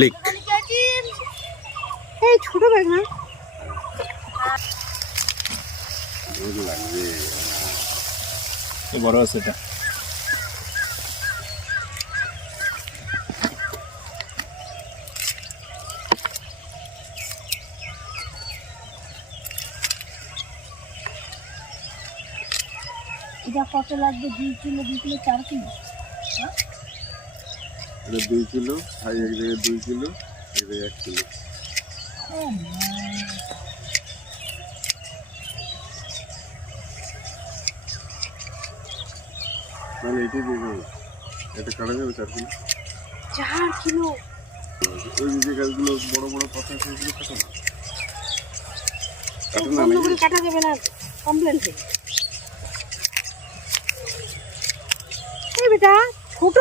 leak এই ছোট bag না বড় আছে এটা এটা কত লাগবে 2 কিলো 4 কিলো 2 কিলো আর এক জায়গায় 2 কিলো এক জায়গায় 1 কিলো মানে এটাই দেখো এটা কাটা যাবে 4 কিলো 4 কিলো ওই যে গাছগুলো বড় বড় পাতা সেগুলো কাটো না কাটো না বন্ধ করে কাটা যাবে না কমপ্লেন থেকে এই বেটা